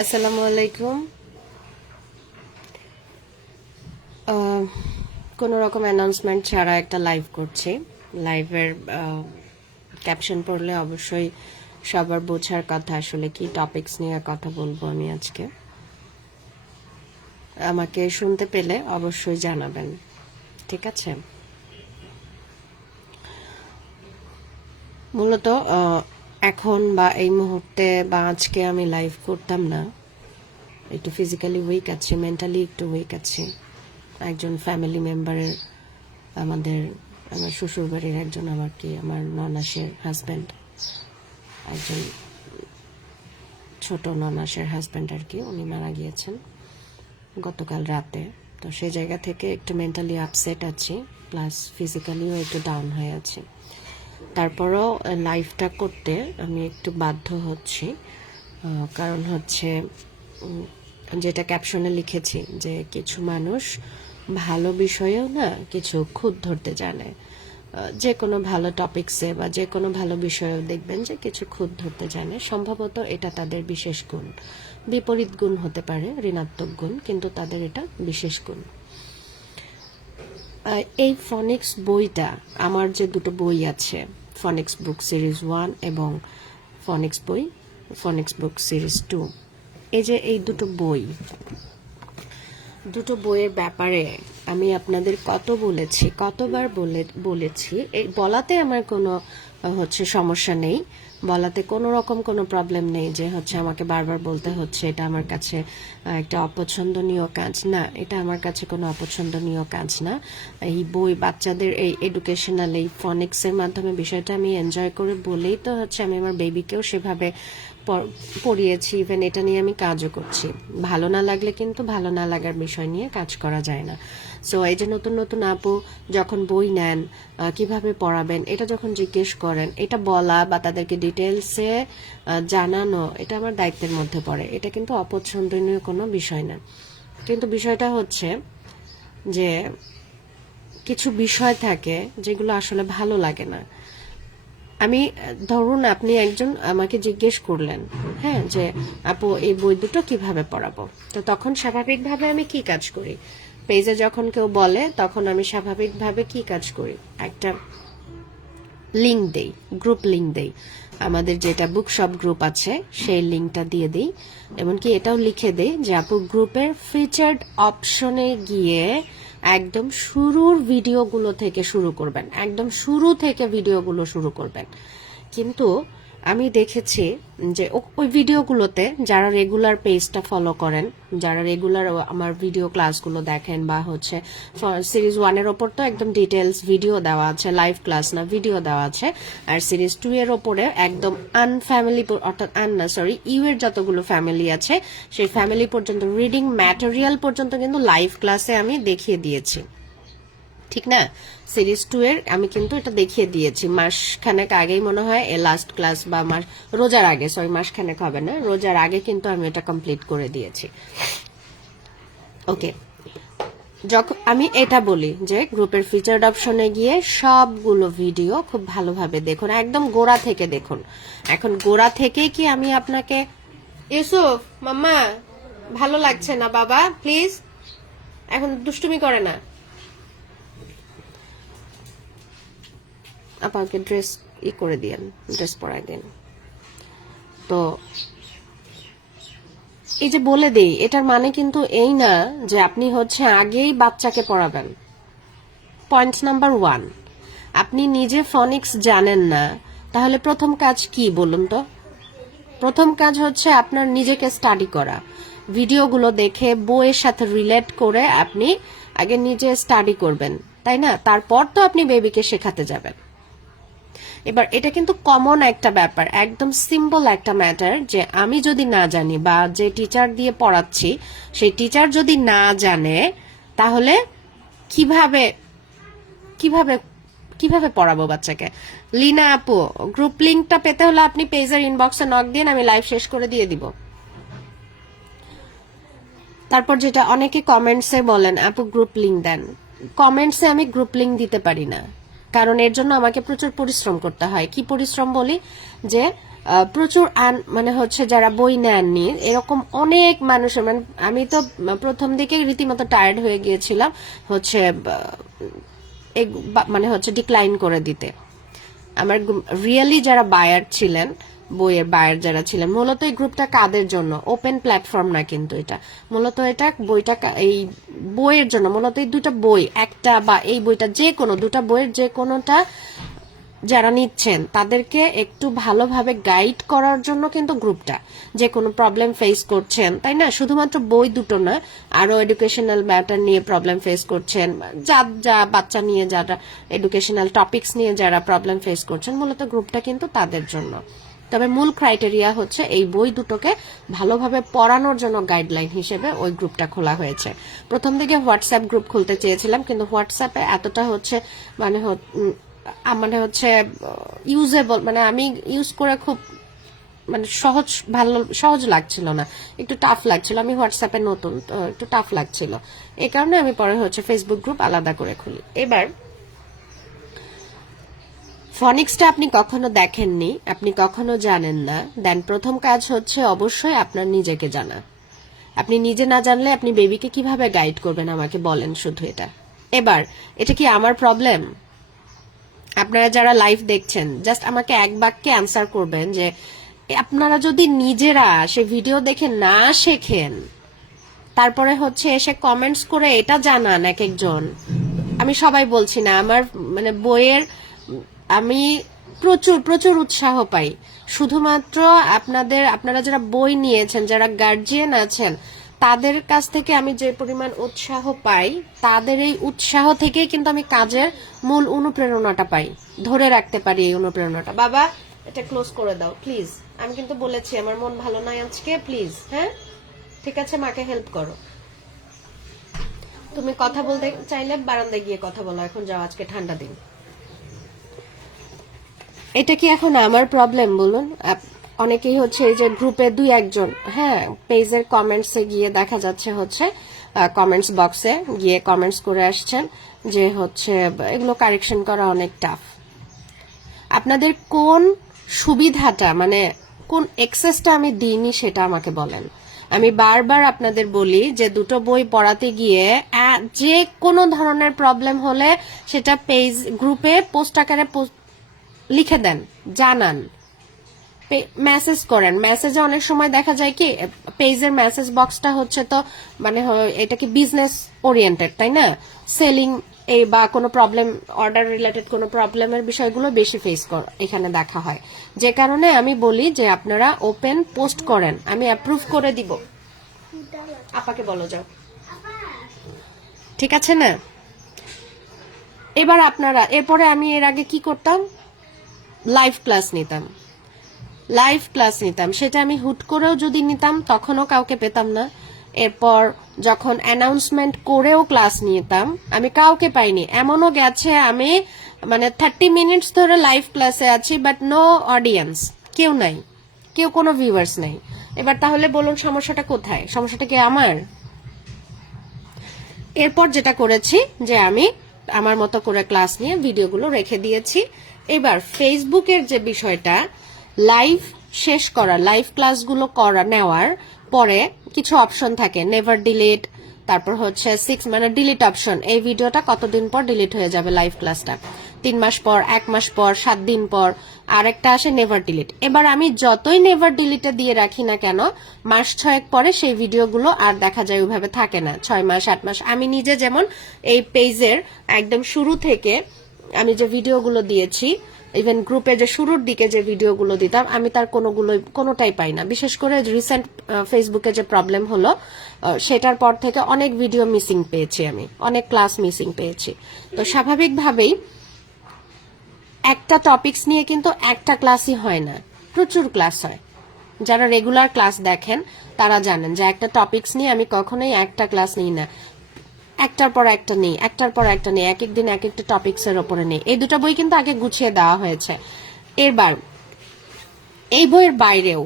আসসালামু আলাইকুম। কোনো রকম অ্যানাউন্সমেন্ট ছাড়া একটা লাইভ করছি। লাইভের ক্যাপশন পড়লে অবশ্যই সবার বোঝার কথা আসলে কি টপিকস নিয়ে কথা বলবো আমি আজকে। আমাকে শুনতে পেলে অবশ্যই জানাবেন, ঠিক আছে? মূলত এখন বা এই মুহূর্তে বা আজকে আমি লাইভ করতাম না, একটু ফিজিক্যালি উইক আছি, মেন্টালি একটু উইক আছি। একজন ফ্যামিলি মেম্বারের আমার শ্বশুর বাড়ির একজন আমার ননাসের হাজব্যান্ড, একজন ছোট ননাসের হাজব্যান্ড আর কি, উনি মারা গিয়েছেন গতকাল রাতে। তো সেই জায়গা থেকে একটু মেন্টালি আপসেট আছি, প্লাস ফিজিক্যালিও একটু ডাউন হয়ে আছি। তারপরও লাইফটা করতে আমি একটু বাধ্য হচ্ছি, কারণ হচ্ছে যেটা ক্যাপশনে লিখেছি যে কিছু মানুষ ভালো বিষয়েও না কিছু খুঁত ধরতে জানে। যে কোনো ভালো টপিকসে বা যে কোনো ভালো বিষয়েও দেখবেন যে কিছু খুঁত ধরতে জানে। সম্ভবত এটা তাদের বিশেষ গুণ। বিপরীত গুণ হতে পারে, ঋণাত্মক গুণ, কিন্তু তাদের এটা বিশেষ গুণ। এই ফনিক্স বইটা, আমার যে দুটো বই আছে, ফনিক্স বুক সিরিজ 1 এবং ফনিক্স বুক সিরিজ 2, এই দুটো বইয়ের ব্যাপারে আমি আপনাদের কতবার বলেছি। এই বলাতে আমার কোনো সমস্যা নেই, বলাতে কোনো রকম কোনো প্রবলেম নেই যে আমাকে বারবার বলতে হচ্ছে এটা আমার কাছে একটা অপছন্দনীয় কাজ না। এটা আমার কাছে কোনো অপছন্দনীয় কাজ না। এই বই বাচ্চাদের এই এডুকেশনাল এই ফনিক্সের মাধ্যমে বিষয়টা আমি এনজয় করে বলেই তো আমি আমার বেবিকেও সেভাবে পড়িয়েছি। ইভেন এটা নিয়ে আমি কাজও করছি। ভালো না লাগলে কিন্তু ভালো না লাগার বিষয় নিয়ে কাজ করা যায় না। সো এই যে নতুন নতুন আপু যখন বই নেন, কিভাবে পড়াবেন এটা যখন জিজ্ঞেস করেন, এটা বলা বা তাদেরকে ডিটেলসে জানানো এটা আমার দায়িত্বের মধ্যে পড়ে। এটা কিন্তু অপছন্দনীয় কোনো বিষয় না। কিন্তু বিষয়টা হচ্ছে যে কিছু বিষয় থাকে যেগুলো আসলে ভালো লাগে না। আমি ধরুন আপনি একজন আমাকে জিজ্ঞেস করলেন, হ্যাঁ, যে আপু এই বই দুটো কিভাবে পড়াবো, তো তখন স্বাভাবিকভাবে আমি কি কাজ করি? পেজে যখন কেউ বলে তখন আমি স্বাভাবিকভাবে কি কাজ করি? একটা লিঙ্ক দেই, গ্রুপ লিঙ্ক দেই। আমাদের যেটা বুকশপ গ্রুপ আছে সেই লিঙ্কটা দিয়ে দিই। এমনকি এটাও লিখে দেই যে আপু গ্রুপের ফিচার্ড অপশনে গিয়ে একদম শুরুর ভিডিওগুলো থেকে শুরু করবেন, একদম শুরু থেকে ভিডিওগুলো শুরু করবেন। কিন্তু আমি দেখেছি যে ওই ভিডিওগুলোতে যারা রেগুলার পেজটা ফলো করেন, যারা রেগুলার আমার ভিডিও ক্লাসগুলো দেখেন, বা সিরিজ 1-এর ওপর তো একদম ডিটেলস ভিডিও দেওয়া আছে, লাইভ ক্লাস না ভিডিও দেওয়া আছে। আর সিরিজ 2-এর ওপরে একদম আনফ্যামিলি, অর্থাৎ ইউ এর যতগুলো ফ্যামিলি আছে সেই ফ্যামিলি পর্যন্ত রিডিং ম্যাটেরিয়াল পর্যন্ত কিন্তু লাইভ ক্লাসে আমি দেখিয়ে দিয়েছি, ঠিক না? সিরিজ 2-এর আমি কিন্তু এটা দেখিয়ে দিয়েছি মাসখানেক আগেই, মনে হয় লাস্ট ক্লাস বা রোজার আগে, মাসখানেক হবে না, রোজার আগে কিন্তু আমি এটা কমপ্লিট করে দিয়েছি। ওকে, যখন আমি এটা বলি যে গ্রুপের ফিচার্ড অপশনে গিয়ে সবগুলো ভিডিও খুব ভালোভাবে দেখুন, একদম গোড়া থেকে দেখুন। এখন গোড়া থেকে কি আমি আপনাকে ইউসুফ মাম্মা ভালো লাগছে না বাবা প্লিজ, এখন দুষ্টুমি করে না, আপাকে ড্রেস করে দিয়েন, ড্রেস পরাই দেন। তো এই যে বলে দেই, এটার মানে কিন্তু এই না যে আপনি আগেই বাচ্চাকে পড়াবেন। পয়েন্ট নাম্বার 1, আপনি নিজে ফনিক্স জানেন না, তাহলে প্রথম কাজ কি বলুন তো? প্রথম কাজ আপনার নিজেকে স্টাডি করা, ভিডিওগুলো দেখে বইয়ের সাথে রিলেট করে আপনি আগে নিজে স্টাডি করবেন, তাই না? তারপর তো আপনি বেবিকে শেখাতে যাবেন। এবার এটা কিন্তু কমন একটা ব্যাপার, একদম সিম্পল একটা ম্যাটার, যে আমি যদি না জানি বা যে টিচার দিয়ে পড়াচ্ছি সেই টিচার যদি না জানে, তাহলে কিভাবে কিভাবে কিভাবে পড়াবো বাচ্চাকে? লিনা আপু, গ্রুপ লিংকটা পেতে হলে আপনি পেজের ইনবক্সে নক দিন, আমি লাইভ শেষ করে দিয়ে দিব। তারপর যেটা অনেকে কমেন্টসে বলেন আপু গ্রুপ লিংক দেন, কমেন্টসে আমি গ্রুপ লিংক দিতে পারি না, কারণ এর জন্য আমাকে প্রচুর পরিশ্রম করতে হয়। কি পরিশ্রম বলি? যে প্রচুর মানে হচ্ছে যারা বই নেননি এরকম অনেক মানুষের, মানে আমি তো প্রথম দিকে রীতিমতো টায়ার্ড হয়ে গিয়েছিলাম হচ্ছে মানে হচ্ছে ডিক্লাইন করে দিতে। আমার রিয়েলি যারা বায়ার ছিলেন, বইয়ের বায়ার যারা ছিলেন, মূলত এই গ্রুপটা কাদের জন্য, ওপেন প্ল্যাটফর্ম না কিন্তু এটা মূলত, এটা বইটা এই বইয়ের জন্য, মূলত এই দুটা বই, একটা বা এই বইটা যে কোনো দুটা বইয়ের যে কোনোটা যারা নিচ্ছেন তাদেরকে একটু ভালোভাবে গাইড করার জন্য কিন্তু গ্রুপটা, যে কোনো প্রবলেম ফেস করছেন তাই না, শুধুমাত্র বই দুটো না, আরো এডুকেশনাল ম্যাটার নিয়ে প্রবলেম ফেস করছেন, যা বাচ্চা নিয়ে যারা এডুকেশনাল টপিকস নিয়ে যারা প্রবলেম ফেস করছেন, মূলত গ্রুপটা কিন্তু তাদের জন্য। তবে মূল ক্রাইটেরিয়া হচ্ছে এই বই দুটোকে ভালোভাবে পড়ানোর জন্য গাইডলাইন হিসেবে ওই গ্রুপটা খোলা হয়েছে। প্রথম দিকে হোয়াটসঅ্যাপ গ্রুপ খুলতে চেয়েছিলাম, কিন্তু হোয়াটসঅ্যাপে এতটা হচ্ছে মানে মানে হচ্ছে ইউজেবল, মানে আমি ইউজ করে খুব মানে সহজ লাগছিল না, একটু টাফ লাগছিল, আমি হোয়াটসঅ্যাপে নতুন তো একটু টাফ লাগছিল, এই কারণে আমি পরে হচ্ছে ফেসবুক গ্রুপ আলাদা করে খুলি। এবার ফনিক্সটা আপনি কখনো দেখেননি, আপনি কখনো জানেন না, দেন প্রথম কাজ হচ্ছে অবশ্যই আপনার নিজেকে জানা। আপনি নিজে না জানলে আপনি বেবিকে কিভাবে গাইড করবেন আমাকে বলেন শুধু এটা। এবার এটা কি আমার প্রবলেম? আপনারা যারা লাইভ দেখছেন জাস্ট আমাকে এক বাক্যে অ্যান্সার করবেন যে আপনারা যদি নিজেরা সে ভিডিও দেখে না শেখেন, তারপরে হচ্ছে এসে কমেন্টস করে এটা জানান এক একজন। আমি সবাই বলছি না, আমার মানে বইয়ের আমি প্রচুর প্রচুর উৎসাহ পাই, শুধুমাত্র আপনারা যারা বই নিয়েছেন, যারা গার্জিয়ান আছেন, তাদের কাছ থেকে আমি যে পরিমাণ উৎসাহ পাই, তাদের এই উৎসাহ থেকেই কিন্তু আমি কাজের মূল অনুপ্রেরণাটা পাই, ধরে রাখতে পারি এই অনুপ্রেরণাটা। বাবা এটা ক্লোজ করে দাও প্লিজ, আমি কিন্তু বলেছি আমার মন ভালো নয় আজকে, প্লিজ। হ্যাঁ ঠিক আছে, মাকে হেল্প করো। তুমি কথা বলতে চাইলে বারান্দায় গিয়ে কথা বলো, এখন যাও, আজকে ঠান্ডা দিন। এটা কি এখন আমার প্রবলেম বলুন? অনেকেই হচ্ছে এই যে গ্রুপে দুই একজন, হ্যাঁ, পেজের কমেন্টসে গিয়ে দেখা যাচ্ছে হচ্ছে কমেন্টস বক্সে গিয়ে কমেন্টস করে আসছেন যে হচ্ছে এগুলো কারেকশন করা অনেক টাফ। আপনাদের কোন সুবিধাটা, মানে কোন এক্সেসটা আমি দিইনি সেটা আমাকে বলেন। আমি বারবার আপনাদের বলি যে দুটো বই পড়াতে গিয়ে যে কোনো ধরনের প্রবলেম হলে সেটা পেজ গ্রুপে পোস্ট আকারে লিখে দেন, জানান, মেসেজ করেন। মেসেজে অনেক সময় দেখা যায় কি পেজের মেসেজ বক্সটা হচ্ছে তো মানে এটা কি বিজনেস ওরিয়েন্টেড তাই না, সেলিং এই বা কোনো প্রবলেম, অর্ডার রিলেটেড কোনো প্রবলেমের বিষয়গুলো বেশি ফেস এখানে দেখা হয়, যে কারণে আমি বলি যে আপনারা ওপেন পোস্ট করেন, আমি অ্যাপ্রুভ করে দিব। আপাকে বলো যাও, ঠিক আছে না? এবার আপনারা এরপরে আমি এর আগে কি করতাম, লাইভ ক্লাস নিতাম, সেটা আমি হুট করেও যদি নিতাম তখনও কাউকে পেতাম না। এরপর যখন অ্যানাউন্সমেন্ট করেও ক্লাস নিতাম আমি কাউকে পাইনি, এমনও গেছে আমি মানে 30 মিনিটস ধরে লাইভ ক্লাসে আছি বাট নো অডিয়েন্স, কেউ নাই, কেউ কোনো ভিউয়ার্স নাই। এবার তাহলে বলুন সমস্যাটা কোথায়? সমস্যাটা কি আমার? এরপর যেটা করেছি যে আমি আমার মতো করে ক্লাস নিয়ে ভিডিওগুলো রেখে দিয়েছি। এবার ফেসবুকের যে বিষয়টা, লাইভ শেষ করা, লাইভ ক্লাসগুলো নেওয়ার পরে কিছু অপশন থাকে, নেভার ডিলিট, তারপর হচ্ছে 6 মানে ডিলিট অপশন, এই ভিডিওটা কতদিন পর ডিলিট হয়ে যাবে লাইভ ক্লাসটা, 3 মাস পর, 1 মাস পর, 7 দিন পর, আরেকটা আসে নেভার ডিলিট। এবার আমি যতই নেভার ডিলিটে দিয়ে রাখি না কেন, মাস 6 পরে সেই ভিডিওগুলো আর দেখা যায় ওইভাবে থাকে না, 6 মাস 8 মাস। আমি নিজে যেমন এই পেজের একদম শুরু থেকে আমি যে ভিডিওগুলো দিয়েছি, ইভেন গ্রুপে যে শুরুর দিকে যে ভিডিওগুলো দিতাম, আমি তার কোনোটাই পাই না। বিশেষ করে রিসেন্ট ফেসবুকে যে প্রবলেম হলো সেটার পর থেকে অনেক ভিডিও মিসিং পেয়েছি, আমি অনেক ক্লাস মিসিং পেয়েছি। তো স্বাভাবিকভাবেই একটা টপিকস নিয়ে কিন্তু একটা ক্লাসই হয় না, প্রচুর ক্লাস হয়। যারা রেগুলার ক্লাস দেখেন তারা জানেন যে একটা টপিকস নিয়ে আমি কখনোই একটা ক্লাস নিই না, একটার পর একটা নেই, একটার পর একটা নেই, এক একদিন এক একটা টপিকস এর উপরে নেই। এই দুটো বই কিন্তু আগে গুছিয়ে দেওয়া হয়েছে। এবার এই বইয়ের বাইরেও,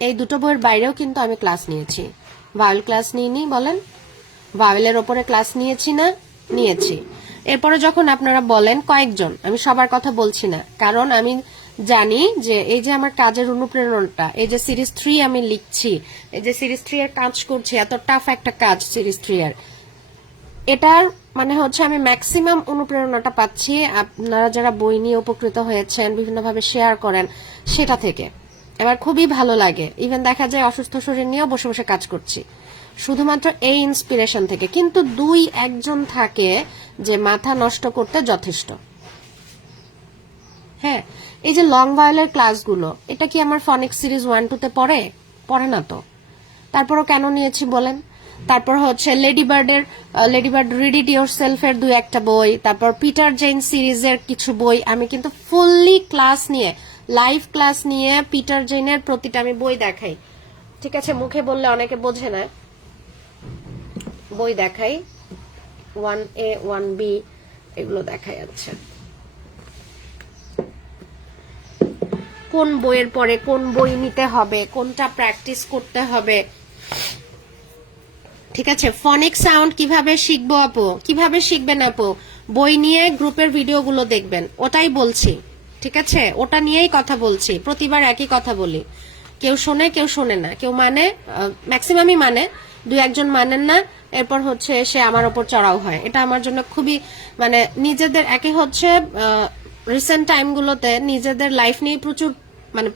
এই দুটো বইয়ের বাইরেও কিন্তু আমি ক্লাস নিয়েছি। ভাওয়েল ক্লাস নিইনি বলেন? ভাওয়েলের ওপরে ক্লাস নিয়েছি না? নিয়েছি। এরপরে যখন আপনারা বলেন কয়েকজন, আমি সবার কথা বলছি না, কারণ আমি জানি যে এই যে আমার কাজের অনুপ্রেরণাটা, এই যে সিরিজ 3 আমি লিখছি, এই যে সিরিজ 3 এর কাজ করছি, এত টাফ একটা কাজ সিরিজ 3 এর, এটার মানে হচ্ছে আমি ম্যাক্সিমাম অনুপ্রেরণাটা পাচ্ছি আপনারা যারা বই নিয়ে উপকৃত হয়েছেন, বিভিন্নভাবে শেয়ার করেন সেটা থেকে। এবার খুবই ভালো লাগে, ইভেন দেখা যায় অসুস্থ শরীর নিয়েও বসে বসে কাজ করছি শুধুমাত্র এই ইন্সপিরেশন থেকে। কিন্তু 2-1 জন থাকে যে মাথা নষ্ট করতে যথেষ্ট। হ্যাঁ, এই যে লং ভায়োলের ক্লাসগুলো, এটা কি আমার ফনিক্স সিরিজ 1-2 তে পড়ে না তো, তারপরও কেন নিয়েছি বলেন? তারপর হচ্ছে লেডিবার্ড রিড ইট ইয়োর সেলফের 2-1টা বই, তারপর পিটার জেন সিরিজের কিছু বই আমি কিন্তু ফুললি ক্লাস নিয়ে, লাইভ ক্লাস নিয়ে পিটার জেনের প্রতিটা আমি বই দেখাই। ঠিক আছে, মুখে বললে অনেকে বোঝে না, বই দেখাই 1A 1B এগুলো দেখা যাচ্ছে, কোন বইয়ের পরে কোন বই নিতে হবে, কোনটা প্র্যাকটিস করতে হবে। ঠিক আছে, ফনিক সাউন্ড কিভাবে শিখবো আপু, কিভাবে শিখবেন আপু? বই নিয়ে গ্রুপের ভিডিওগুলো দেখবেন, ওটাই বলছি। ঠিক আছে, ওটা নিয়েই কথা বলছি, প্রতিবার একই কথা বলি। কেউ শোনে কেউ শোনে না, কেউ মানে, ম্যাক্সিমামই মানে, 2-1 জন মানেন না, এরপর হচ্ছে সে আমার ওপর চড়াও হয়। এটা আমার জন্য খুবই মানে নিজেদের একে হচ্ছে রিসেন্ট টাইমগুলোতে নিজেদের লাইফ নিয়ে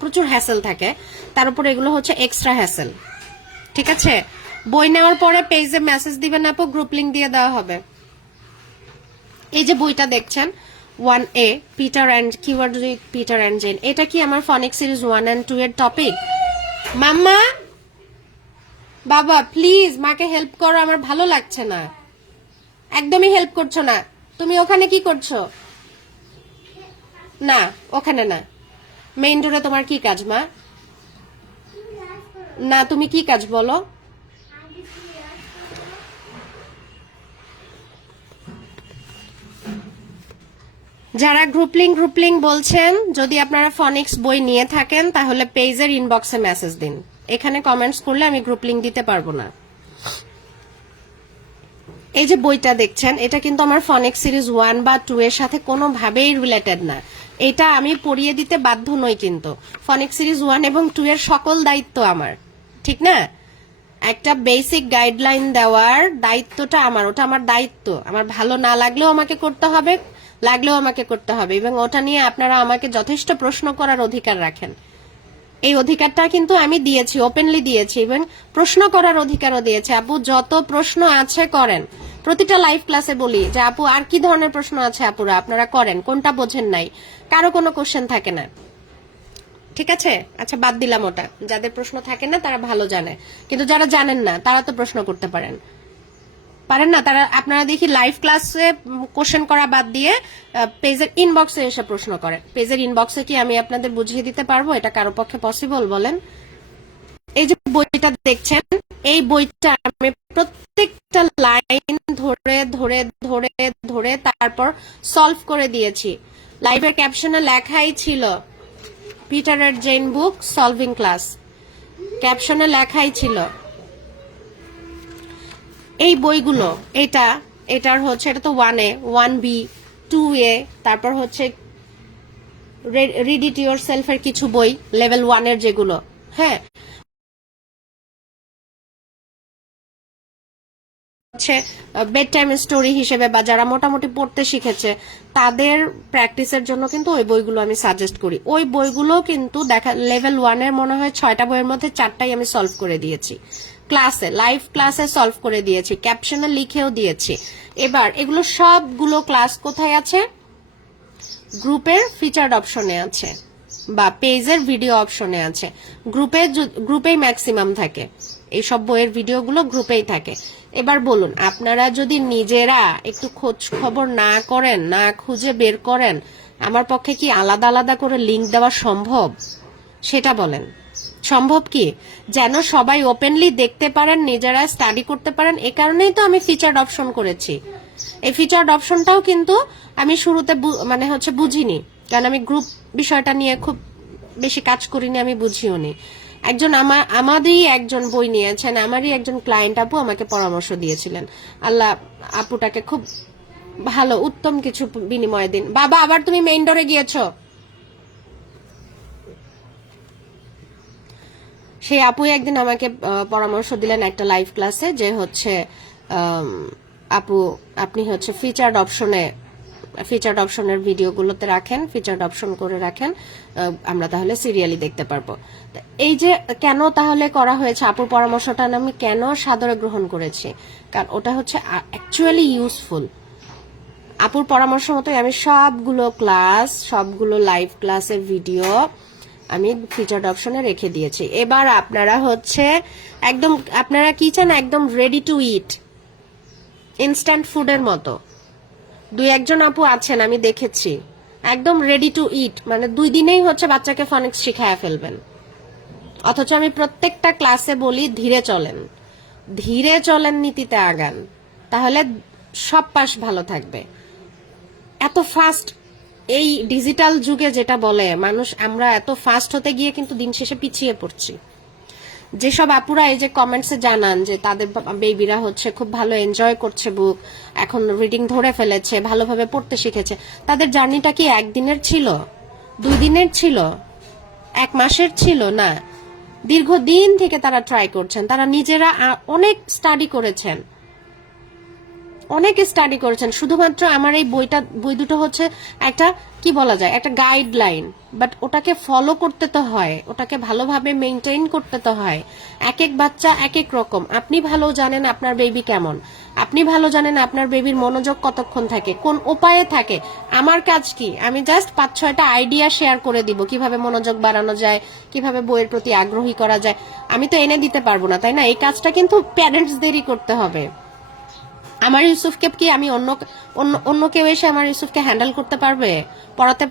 প্রচুর হ্যাসেল থাকে, তার উপর এগুলো হচ্ছে এক্সট্রা হ্যাসেল। ঠিক আছে, বই নেওয়ার পরে পেজে মেসেজ দিবেন আপু, গ্রুপ লিংক দিয়ে দেওয়া হবে। এই যে বইটা দেখছেন 1A Peter and keyword with Peter and Jane, এটা কি আমার ফনিক সিরিজ 1 and 2 এর টপিক? মাম্মা, বাবা প্লিজ মাকে হেল্প করো, আমার ভালো লাগছে না, একদমই হেল্প করছো না। তুমি ওখানে কি করছো? না, ওখানে না, মেইন ডোরে তোমার কি কাজ মা? না, তুমি কি কাজ বলো? যারা গ্রুপ লিংক বলছেন, যদি আপনারা ফনিক্স বই নিয়ে থাকেন তাহলে পেজের ইনবক্সে মেসেজ দিন, এখানে কমেন্টস করলে আমি গ্রুপ লিংক দিতে পারবো না। এই যে বইটা দেখছেন, এটা কিন্তু আমার ফনিক্স সিরিজ 1 বা 2 এর সাথে কোনোভাবেই রিলেটেড না, এটা আমি পড়িয়ে দিতে বাধ্য নই, কিন্তু ফনিক্স সিরিজ 1 এবং 2 এর সকল দায়িত্ব আমার, ঠিক না? একটা বেসিক গাইডলাইন দেওয়ার দায়িত্বটা আমার, ওটা আমার দায়িত্ব, আমার ভালো না লাগলেও আমাকে করতে হবে, লাগলেও আমাকে করতে হবে, এবং ওটা নিয়ে আপনারা আমাকে যথেষ্ট প্রশ্ন করার অধিকার রাখেন। এই অধিকারটা কিন্তু আমি দিয়েছি, ওপেনলি দিয়েছি, এবং প্রশ্ন করার অধিকারও দিয়েছি। আপু যত প্রশ্ন আছে করেন, প্রতিটা লাইভ ক্লাসে বলি যে আপু আর কি ধরনের প্রশ্ন আছে আপুরা আপনারা করেন, কোনটা বোঝেন নাই, কারো কোনো কোশ্চেন থাকে না। ঠিক আছে, আচ্ছা বাদ দিলাম ওটা, যাদের প্রশ্ন থাকে না তারা ভালো জানে, কিন্তু যারা জানেন না তারা তো প্রশ্ন করতে পারেন না, তারা আপনারা দেখি লাইভ ক্লাসে কোশ্চেন করা বাদ দিয়ে পেজের ইনবক্সে এসে প্রশ্ন করেন। পেজের ইনবক্সে কি আমি আপনাদের বুঝিয়ে দিতে পারবো? এটা কারো পক্ষে পসিবল বলেন? এই যে বইটা দেখছেন, এই বইটা আমি প্রত্যেকটা লাইন ধরে ধরে ধরে ধরে তারপর সলভ করে দিয়েছি। লাইভের ক্যাপশনে লেখাই ছিল পিটারের জেন বুক সলভিং ক্লাস, ক্যাপশনে লেখাই ছিল। এই বইগুলো, এটার হচ্ছে, এটা তো 1A 1B 2A, তারপর হচ্ছে রিড ইট ইয়োর সেলফের কিছু বই লেভেল 1 এর যেগুলো, হ্যাঁ, হচ্ছে বেড টাইম স্টোরি হিসেবে বা যারা মোটামুটি পড়তে শিখেছে তাদের প্র্যাকটিসের জন্য কিন্তু ওই বইগুলো আমি সাজেস্ট করি। ওই বইগুলো কিন্তু দেখা লেভেল 1 এর মনে হয় 6টা বইয়ের মধ্যে 4টাই আমি সলভ করে দিয়েছি, ক্লাসে লাইভ ক্লাসে সলভ করে দিয়েছি, ক্যাপশনে লিখেও দিয়েছি। এবার এগুলো সবগুলো ক্লাস কোথায় আছে? গ্রুপের ফিচার্ড অপশনে আছে বা পেজের ভিডিও অপশনে আছে। গ্রুপেই ম্যাক্সিমাম থাকে, এই সব বইয়ের ভিডিওগুলো গ্রুপেই থাকে। এবার বলুন, আপনারা যদি নিজেরা একটু খোঁজ খবর না করেন, না খুঁজে বের করেন, আমার পক্ষে কি আলাদা আলাদা করে লিংক দেওয়া সম্ভব? সেটা বলেন, সম্ভব কি? যেন সবাই ওপেনলি দেখতে পারেন, নিজেরা স্টাডি করতে পারেন, এ কারণেই তো আমি ফিচার্ড অপশন করেছি। এই ফিচার্ড অপশনটাও কিন্তু আমি শুরুতে মানে হচ্ছে বুঝিনি, কারণ আমি গ্রুপ বিষয়টা নিয়ে খুব বেশি কাজ করিনি, আমি বুঝিও নি। আমাদেরই একজন বই নিয়েছেন, আমারই একজন ক্লায়েন্ট আপু আমাকে পরামর্শ দিয়েছিলেন, আল্লাহ আপুটাকে খুব ভালো উত্তম কিছু বিনিময় দিন। বাবা আবার তুমি মেইন ডোরে গিয়েছো? সেই আপুই একদিন আমাকে পরামর্শ দিলেন একটা লাইভ ক্লাসে যে হচ্ছে আপু আপনি হচ্ছে ফিচার্ড অপশনের ভিডিওগুলোতে রাখেন, ফিচার্ড অপশন করে রাখেন, আমরা তাহলে সিরিয়ালি দেখতে পারবো। এই যে কেন তাহলে করা হয়েছে, আপুর পরামর্শটা আমি কেন সাদরে গ্রহণ করেছি, কারণ ওটা হচ্ছে অ্যাকচুয়ালি ইউজফুল। আপুর পরামর্শ মতোই আমি সবগুলো লাইভ ক্লাসের ভিডিও আমি ফিচার্ড অপশনে রেখে দিয়েছি। এবার আপনারা হচ্ছে একদম, আপনারা কি চান, একদম রেডি টু ইট, ইনস্ট্যান্ট ফুডের মতো। 2-1 আপু আছেন আমি দেখেছি, একদম রেডি টু ইট, মানে 2 দিনেই হচ্ছে বাচ্চাকে ফনিক্স শিখায় ফেলবেন। অথচ আমি প্রত্যেকটা ক্লাসে বলি ধীরে চলেন, নীতিতে আগান, তাহলে সব পাশ ভালো থাকবে। এত ফাস্ট এই ডিজিটাল যুগে যেটা বলে মানুষ, আমরা এত ফাস্ট হতে গিয়ে কিন্তু দিন শেষে পিছিয়ে পড়ছি। যেসব আপুরা এই যে কমেন্টসে জানান যে তাদের বেবিরা হচ্ছে খুব ভালো এনজয় করছে বুক, এখন রিডিং ধরে ফেলেছে, ভালোভাবে পড়তে শিখেছে, তাদের জার্নিটা কি 1 দিনের ছিল, 2 দিনের ছিল, 1 মাসের ছিল না, দীর্ঘদিন থেকে তারা ট্রাই করছেন, তারা নিজেরা অনেক স্টাডি করেছেন। শুধুমাত্র আমার এই বই দুটো হচ্ছে একটা কি বলা যায়, একটা গাইডলাইন, বাট ওটাকে ফলো করতে তো হয়, ওটাকে ভালোভাবে মেনটেন করতে তো হয়। এক এক বাচ্চা এক এক রকম। আপনি ভালো জানেন আপনার বেবি কেমন, আপনি ভালো জানেন আপনার বেবির মনোযোগ কতক্ষণ থাকে, কোন উপায়ে থাকে। আমার কাজ কি, আমি জাস্ট 5-6টা আইডিয়া শেয়ার করে দিব কিভাবে মনোযোগ বাড়ানো যায়, কিভাবে বইয়ের প্রতি আগ্রহী করা যায়। আমি তো এনে দিতে পারবো না, তাই না? এই কাজটা কিন্তু প্যারেন্টসদেরই করতে হবে। আমার ইউসুফকে কি আমি অন্য কেউ এসে আমার ইউসুফকে হ্যান্ডেল করতে পারবে, পড়াতে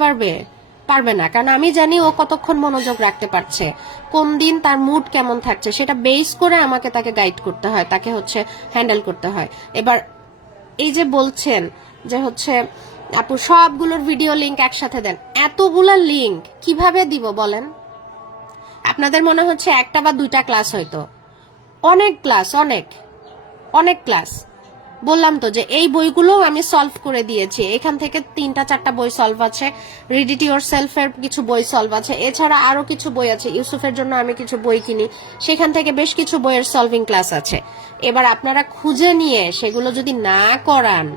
পারবে না, কারণ আমি জানি ও কতক্ষণ মনোযোগ রাখতে পারছে, কোন দিন তার মুড কেমন থাকছে, সেটা বেস করে আমাকে তাকে গাইড করতে হয়, তাকে হচ্ছে হ্যান্ডেল করতে হয়। এবার এই যে বলছেন যে হচ্ছে আপু সবগুলোর ভিডিও লিংক একসাথে দেন, এতগুলা লিংক কিভাবে দিব বলেন? আপনাদের মনে হচ্ছে 1টা বা 2টা ক্লাস, হয়তো অনেক ক্লাস, অনেক ক্লাস। বললাম তো যে এই বইগুলো আমি সলভ করে দিয়েছি, এখান থেকে 3-4টা বই সলভ আছে, রিড ইট ইয়োরসেলফ এর কিছু বই সলভ আছে, এছাড়া আরো কিছু বই আছে, ইউসুফের জন্য আমি কিছু বই কিনি, সেখান থেকে বেশ কিছু বইয়ের সলভিং ক্লাস আছে। এবার আপনারা খুঁজে নিয়ে সেগুলো যদি না করান,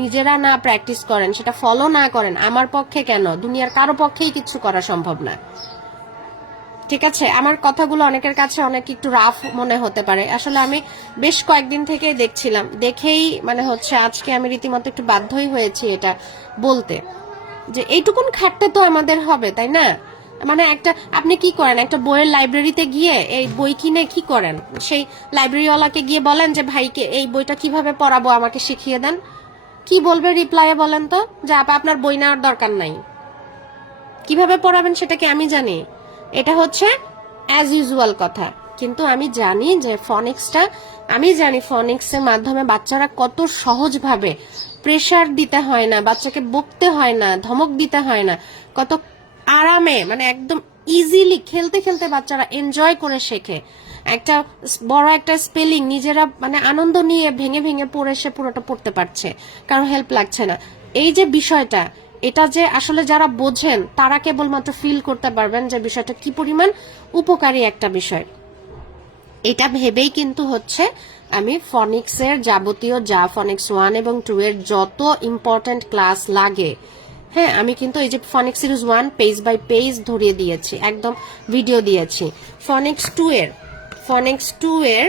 নিজেরা না প্র্যাকটিস করেন, সেটা ফলো না করেন, আমার পক্ষে কেন, দুনিয়ার কারো পক্ষেই কিছু করা সম্ভব না। ঠিক আছে, আমার কথাগুলো অনেকের কাছে অনেক একটু রাফ মনে হতে পারে, আসলে আমি বেশ কয়েকদিন থেকে দেখছিলাম, দেখেই মানে হচ্ছে আজকে আমি রীতিমতো একটু বাধ্যই হয়েছি এটা বলতে, যে এইটুকুন খাটতে তো আমাদের হবে, তাই না? মানে একটা, আপনি কি করেন, একটা বইয়ের লাইব্রেরিতে গিয়ে এই বই কিনে কি করেন, সেই লাইব্রেরিওয়ালাকে গিয়ে বলেন যে ভাইকে এই বইটা কিভাবে পড়াবো আমাকে শিখিয়ে দেন, কি বলবে রিপ্লাইয়ে বলেন তো? যে আপা আপনার বই নেওয়ার দরকার নাই, কিভাবে পড়াবেন সেটা কি আমি জানি? এটা হচ্ছে অ্যাজ ইউজুয়াল কথা। কিন্তু আমি জানি যে ফনিক্সের মাধ্যমে বাচ্চারা কত সহজভাবে, প্রেশার দিতে হয় না, বাচ্চাকে বকতে হয় না, ধমক দিতে হয় না, কত আরামে, মানে একদম ইজিলি খেলতে খেলতে বাচ্চারা এনজয় করে শেখে। একটা বড় একটা স্পেলিং নিজেরা মানে আনন্দ নিয়ে ভেঙে ভেঙে পড়ে সে পুরোটা পড়তে পারছে, কারো হেল্প লাগছে না। এই যে বিষয়টা, এটা যে আসলে যারা বোঝেন তারা কেবলমাত্র ফিল করতে পারবেন যে বিষয়টা কি পরিমাণ উপকারী একটা বিষয়। এটা ভেবেই কিন্তু হচ্ছে আমি ফনিক্সের যাবতীয় ফনিক্স 1 এবং 2 এর যত ইম্পর্টেন্ট ক্লাস লাগে, হ্যাঁ, আমি কিন্তু এই যে phonics series 1 page by page ধরিয়ে দিয়েছি, একদম ভিডিও দিয়েছি। ফনিক্স 2 এর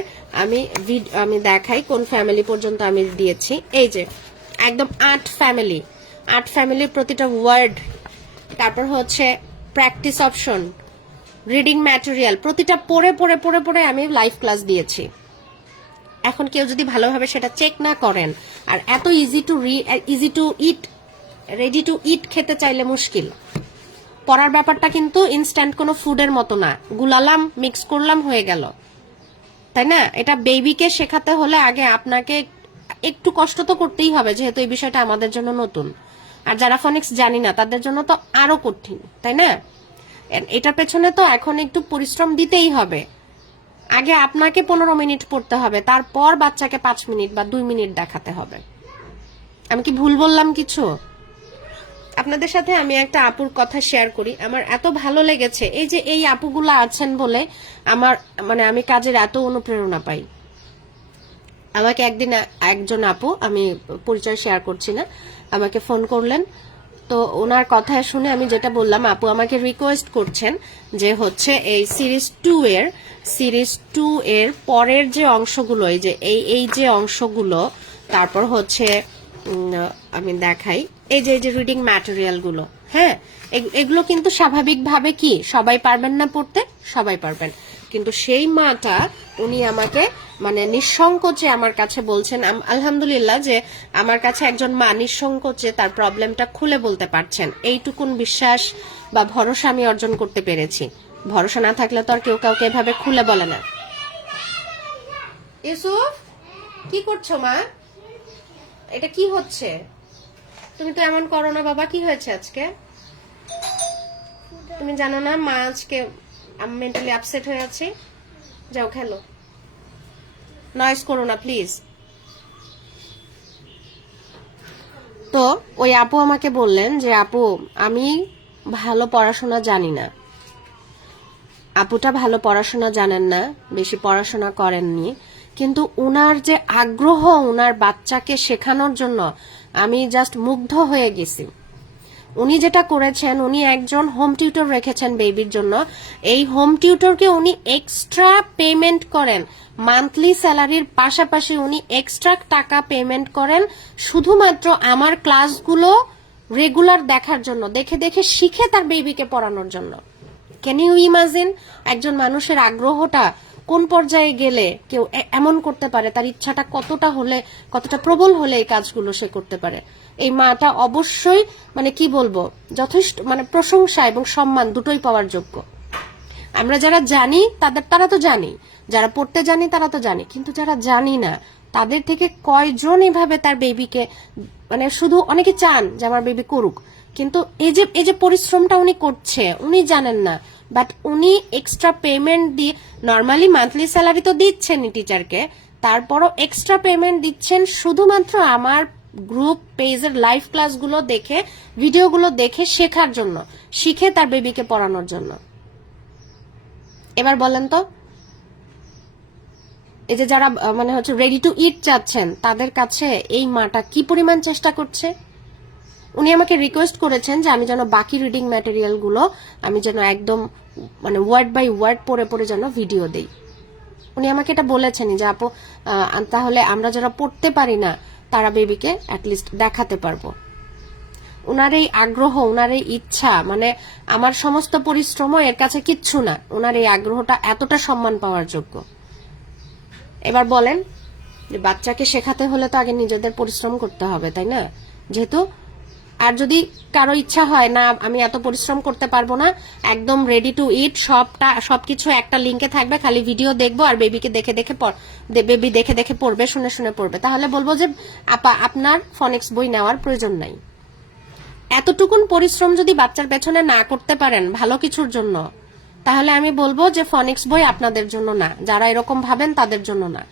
আমি দেখাই কোন ফ্যামিলি পর্যন্ত আমি দিয়েছি। এই যে একদম 8 ফ্যামিলির প্রতিটা ওয়ার্ড, তারপর হচ্ছে প্র্যাকটিস অপশন, রিডিং ম্যাটেরিয়াল, প্রতিটা পড়ে আমি লাইভ ক্লাস দিয়েছি। এখন কেউ যদি ভালোভাবে সেটা চেক না করেন, আর এত easy to eat, ready to eat খেতে চাইলে মুশকিল। পড়ার ব্যাপারটা কিন্তু ইনস্ট্যান্ট কোনো ফুডের মতো না, গুলালাম, মিক্স করলাম, হয়ে গেল, তাই না? এটা বেবিকে শেখাতে হলে আগে আপনাকে একটু কষ্ট তো করতেই হবে, যেহেতু এই বিষয়টা আমাদের জন্য নতুন, আর যারা ফনিক্স জানি না তাদের জন্য তো আরো কঠিন, তাই না? এটার পেছনে তো এখন একটু পরিশ্রম দিতেই হবে। আগে আপনাকে 15 মিনিট পড়তে হবে, তারপর বাচ্চাকে 5 মিনিট বা 2 মিনিট দেখাতে হবে। আমি কি ভুল বললাম কিছু? আপনাদের সাথে আমি একটা আপুর কথা শেয়ার করি, আমার এত ভালো লেগেছে। এই যে এই আপুগুলো আছেন বলে আমার মানে আমি কাজের এত অনুপ্রেরণা পাই। আমাকে একদিন একজন আপু, আমি পরিচয় শেয়ার করছি না, আমাকে ফোন করলেন। তো ওনার কথা শুনে আমি যেটা বললাম, আপু আমাকে রিকোয়েস্ট করছেন যে হচ্ছে এই সিরিজ টু এর পরের যে অংশগুলো, এই যে এই যে অংশগুলো, তারপর হচ্ছে আমি দেখাই, এই যে রিডিং ম্যাটেরিয়াল গুলো, হ্যাঁ এগুলো কিন্তু স্বাভাবিকভাবে কি সবাই পারবেন না পড়তে, সবাই পারবেন, কিন্তু সেই মাটা উনি আমাকে মানে নিঃসংকোচে আমার কাছে বলছেন। আলহামদুলিল্লাহ যে আমার কাছে একজন মা নিঃসংকোচে তার প্রবলেমটা খুলে বলতে পারছেন, এইটুকুন বিশ্বাস বা ভরসা আমি অর্জন করতে পেরেছি। ভরসা না থাকলে তো আর কেউ কাউকে এভাবে খুলে বলে না। ইউসুফ কি করছো মা? এটা কি হচ্ছে? তুমি তো এমন করো না বাবা, কি হয়েছে আজকে? তুমি জানো না মা আজকে আমি মেন্টালি আপসেট হয়ে আছি। যাও খেলো, নয়েজ করো না প্লিজ। তো ওই আপু আমাকে বললেন যে আপু আমি ভালো পড়াশোনা জানি না। আপুটা ভালো পড়াশোনা জানেন না, বেশি পড়াশোনা করেননি, কিন্তু উনার যে আগ্রহ উনার বাচ্চাকে শেখানোর জন্য আমি জাস্ট মুগ্ধ হয়ে গেছি। উনি যেটা করেছেন, উনি একজন হোম টিউটর রেখেছেন বেবির জন্য। এই হোম টিউটরকে উনি এক্সট্রা পেমেন্ট করেন, মান্থলি স্যালারির পাশাপাশি উনি এক্সট্রা টাকা পেমেন্ট করেন শুধুমাত্র আমার ক্লাসগুলো রেগুলার দেখার জন্য, দেখে দেখে শিখে তার বেবিকে পড়ানোর জন্য। ক্যান ইউ ইমাজিন একজন মানুষের আগ্রহটা কোন পর্যায়ে গেলে কেউ এমন করতে পারে, তার ইচ্ছাটা কতটা প্রবল হলে এই কাজগুলো সে করতে পারে। এই মাটা অবশ্যই মানে কি বলবো, যথেষ্ট মানে প্রশংসা এবং সম্মান দুটোই পাওয়ার যোগ্য। আমরা যারা জানি তারা তো জানি, যারা পড়তে জানি তারা তো জানি, কিন্তু যারা জানি না তাদের থেকে কয়জন এভাবে তার বেবিকে মানে শুধু অনেকে চান যে আমার বেবি করুক, কিন্তু এই যে পরিশ্রমটা উনি করছে উনি জানেন না, বাট উনি এক্সট্রা পেমেন্ট দিয়ে, নর্মালি মান্থলি স্যালারি তো দিচ্ছেনই টিচারকে, তারপরও এক্সট্রা পেমেন্ট দিচ্ছেন শুধুমাত্র আমার গ্রুপ পেজের লাইভ ক্লাসগুলো দেখে, ভিডিওগুলো দেখে শেখার জন্য, শিখে তার বেবিকে পড়ানোর জন্য। এবার বলেন তো, এই যে যারা মানে হচ্ছে রেডি টু ইট চাচ্ছেন তাদের কাছে এই মাটা কি পরিমাণ চেষ্টা করছে। উনি আমাকে রিকোয়েস্ট করেছেন যে আমি যেন বাকি রিডিং ম্যাটেরিয়াল গুলো আমি যেন একদম মানে ওয়ার্ড বাই ওয়ার্ড পড়ে পড়ে যেন ভিডিও দেই। উনি আমাকে এটা বলেছেন যে আপু তাহলে আমরা যারা পড়তে পারি না তারা বেবিকে অ্যাটলিস্ট দেখাতে পারবো। উনার এই আগ্রহ, উনার এই ইচ্ছা, মানে আমার সমস্ত পরিশ্রমও এর কাছে কিচ্ছু না। উনার এই আগ্রহটা এতটা সম্মান পাওয়ার যোগ্য। এবার বলেন যে বাচ্চাকে শেখাতে হলে তো আগে নিজেদের পরিশ্রম করতে হবে, তাই না? যেহেতু আর যদি কারো ইচ্ছা হয় না আমি এত পরিশ্রম করতে পারবো না, একদম রেডি টু ইট সবকিছু একটা লিঙ্কে থাকবে, খালি ভিডিও দেখবো আর বেবিকে বেবি দেখে দেখে পড়বে, শুনে শুনে পড়বে, তাহলে বলবো যে আপা আপনার ফনিক্স বই নেওয়ার প্রয়োজন নাই। এতটুকুন পরিশ্রম যদি বাচ্চার পেছনে না করতে পারেন ভালো কিছুর জন্য, তাহলে আমি বলবো যে ফনিক্স বই আপনাদের জন্য না, যারা এরকম ভাবেন তাদের জন্য না।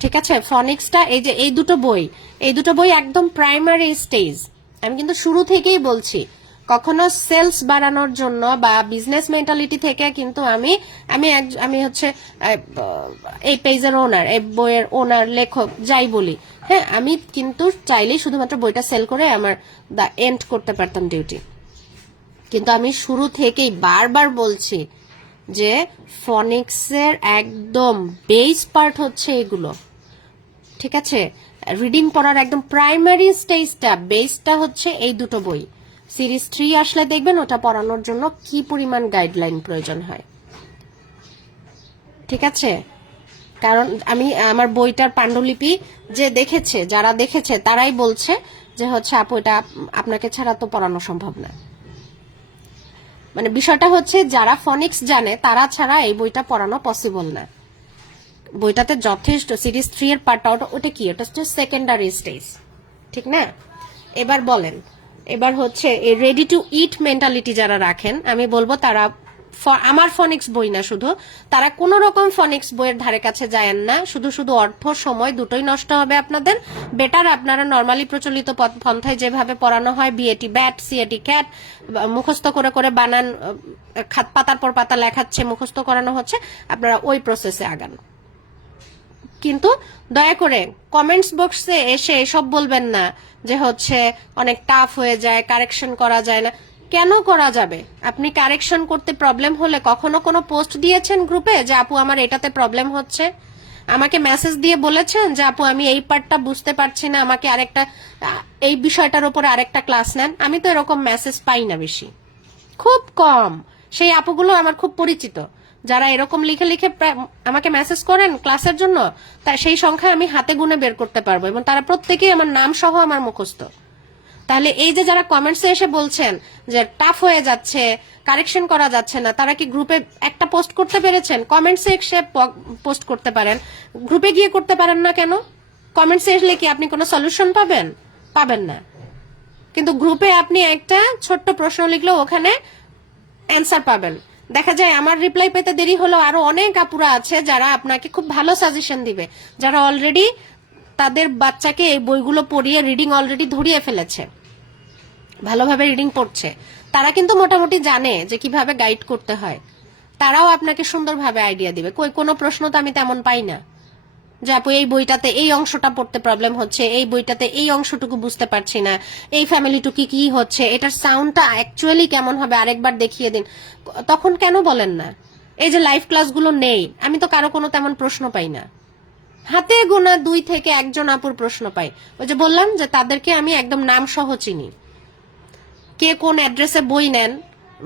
ঠিক আছে, ফনিক্সটা এই দুটো বই একদম প্রাইমারি স্টেজ। আমি কিন্তু শুরু থেকেই বলছি, কখনো সেলস বাড়ানোর জন্য বা বিজনেস মেন্টালিটি থেকে কিন্তু আমি হচ্ছে এই পেজের ওনার, এই বইয়ের ওনার, লেখক যাই বলি, হ্যাঁ আমি কিন্তু চাইলেই শুধুমাত্র বইটা সেল করে আমার দা এন্ড করতে পারতাম ডিউটি, কিন্তু আমি শুরু থেকেই বারবার বলছি যে ফনিক্সের একদম বেস পার্ট হচ্ছে এগুলো। ঠিক আছে, রিডিং পড়ার একদম প্রাইমারি স্টেজটা, বেসটা হচ্ছে এই দুটো বই। সিরিজ 3 আসলে দেখবেন ওটা পড়ানোর জন্য কি পরিমাণ গাইডলাইন প্রয়োজন হয়। ঠিক আছে, কারণ আমি আমার বইটার পাণ্ডুলিপি যারা দেখেছে তারাই বলছে যে হচ্ছে আপু এটা আপনাকে ছাড়া তো পড়ানো সম্ভব না। মানে বিষয়টা হচ্ছে যারা ফনিক্স জানে তারা ছাড়া এই বইটা পড়ানো পসিবল না। বইটাতে যথেষ্ট সিরিজ 3 এর পার্ট আউট, ওটা কি, ওটা হচ্ছে সেকেন্ডারি স্টেজ, ঠিক না? এবার বলেন, এবার হচ্ছে এই রেডি টু ইট মেন্টালিটি যারা রাখেন, আমি বলবো তারা আমার ফনিক্স বই না শুধু, তারা কোনো রকম ফনিক্স বইয়ের ধারে কাছে যায়েন না। শুধু শুধু অর্থ সময় দুটোই নষ্ট হবে আপনাদের। বেটার আপনারা নর্মালি প্রচলিত পন্থায় যেভাবে পড়ানো হয়, বিএটি ব্যাট, সিএটি ক্যাট, মুখস্থ করে করে বানান, পাতার পর পাতা লেখাচ্ছে, মুখস্থ করানো হচ্ছে, আপনারা ওই প্রসেসে আগান। কিন্তু দয়া করে কমেন্টস বক্সে এসে এসব বলবেন না যে হচ্ছে অনেক টাফ হয়ে যায়, কারেকশন করা যায় না। কেন করা যাবে? আপনি কারেকশন করতে প্রবলেম হলে কখনো কোনো পোস্ট দিয়েছেন গ্রুপে যে আপু আমার এটাতে প্রবলেম হচ্ছে? আমাকে মেসেজ দিয়ে বলেছেন যে আপু আমি এই পার্টটা বুঝতে পারছি না, আমাকে আরেকটা এই বিষয়টার উপরে আরেকটা ক্লাস নেন? আমি তো এরকম মেসেজ পাই না বেশি, খুব কম। সেই আপুগুলো আমার খুব পরিচিত, যারা এরকম লিখে লিখে আমাকে মেসেজ করেন ক্লাসের জন্য, তা সেই সংখ্যা আমি হাতে গুনে বের করতে পারবো, এবং তারা প্রত্যেকেই আমার নাম সহ আমার মুখস্থ। তাহলে এই যে যারা কমেন্টসে এসে বলছেন যে টাফ হয়ে যাচ্ছে, কারেকশন করা যাচ্ছে না, তারা কি গ্রুপে একটা পোস্ট করতে পেরেছেন? কমেন্টসে এসে পোস্ট করতে পারেন, গ্রুপে গিয়ে করতে পারেন না কেন? কমেন্টসে এসলে কি আপনি কোনো সলিউশন পাবেন? পাবেন না। কিন্তু গ্রুপে আপনি একটা ছোট্ট প্রশ্ন লিখলেও ওখানে অ্যান্সার পাবেন। দেখা যায় আমার রিপ্লাই পেতে দেরি হলো, আরো অনেক আপুরা আছে যারা আপনাকে খুব ভালো সাজেশন দিবে, যারা অলরেডি তাদের বাচ্চাকে এই বইগুলো পড়িয়ে রিডিং অলরেডি ধরিয়ে ফেলেছে, ভালোভাবে রিডিং পড়ছে। তারা কিন্তু মোটামুটি জানে যে কিভাবে গাইড করতে হয়। তারাও আপনাকে সুন্দরভাবে আইডিয়া দিবে। কোনো প্রশ্ন তো আমি তেমন পাই না যে আপু এই বইটাতে এই অংশটা পড়তে প্রবলেম হচ্ছে, এই বইটাতে এই অংশটুকু বুঝতে পারছি না, এই ফ্যামিলিটুকু কি হচ্ছে, এটার সাউন্ডটা অ্যাকচুয়ালি কেমন হবে আরেকবার দেখিয়ে দিন। তখন কেন বলেন না? এই যে লাইভ ক্লাসগুলো নেই, আমি তো কারো কোনো তেমন প্রশ্ন পাই না, হাতে গোনা 2 থেকে 1 জন আপুর প্রশ্ন পাই। ওই যে বললাম যে তাদেরকে আমি একদম নাম সহ চিনি, কে কোন অ্যাড্রেসে বই নেন,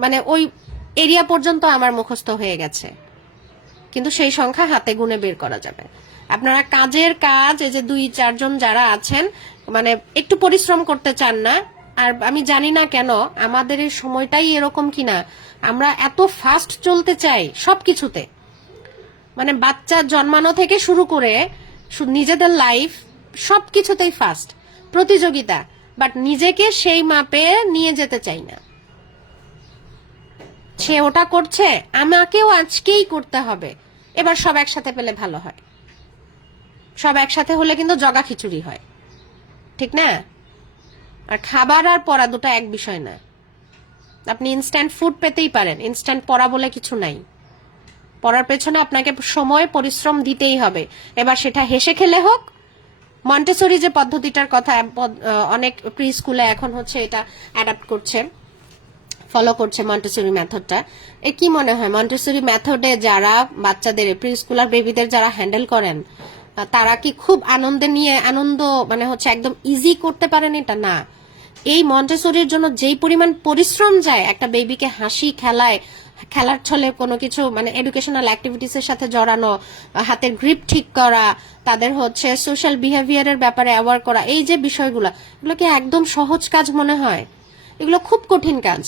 মানে ওই এরিয়া পর্যন্ত আমার মুখস্থ হয়ে গেছে। কিন্তু সেই সংখ্যা হাতে গুনে বের করা যাবে। আপনারা কাজের কাজ, এই যে 2-4 জন যারা আছেন, মানে একটু পরিশ্রম করতে চান না। আর আমি জানি না কেন আমাদের এই সময়টাই এরকম কিনা, আমরা এত ফাস্ট চলতে চাই সবকিছুতে, মানে বাচ্চা জন্মানো থেকে শুরু করে নিজেদের লাইফ সবকিছুতেই ফাস্ট প্রতিযোগিতা, বাট নিজেকে সেই মাপে নিয়ে যেতে চাই না। সে ওটা করছে, আমাকেও আজকেই করতে হবে। এবার সব একসাথে পেলে ভালো হয়, সব একসাথে হলে কিন্তু জগা খিচুড়ি হয়, ঠিক না? আর খাবার আর পড়া দুটো এক বিষয় না। আপনি ইনস্ট্যান্ট ফুড পেতেই পারেন, ইনস্ট্যান্ট পড়া বলে কিছু নাই। পড়ার পেছনে আপনাকে সময় পরিশ্রম দিতেই হবে। এবার সেটা হেসে খেলে হোক, মন্টেসরি যে পদ্ধতিটার কথা অনেক প্রি স্কুলে এখন হচ্ছে এটা অ্যাডাপ্ট করছে, ফলো করছে মন্টেসরি মেথডটা। এ কি মনে হয় মন্টেসরি মেথডে যারা বাচ্চাদের প্রি স্কুলার বেবিদের যারা হ্যান্ডেল করেন, তারা কি খুব আনন্দ মানে হচ্ছে একদম ইজি করতে পারেন? এটা না। এই মন্টেসরির জন্য যেই পরিমাণ পরিশ্রম যায়, একটা বেবিকে হাসি খেলার ছলে কোনো কিছু মানে এডুকেশনাল অ্যাক্টিভিটিস এর সাথে জড়ানো, হাতের গ্রিপ ঠিক করা, তাদের হচ্ছে সোশ্যাল বিহেভিয়ারের ব্যাপারে অ্যাওয়ার করা, এই যে বিষয়গুলো, এগুলো কি একদম সহজ কাজ মনে হয়? এগুলো খুব কঠিন কাজ।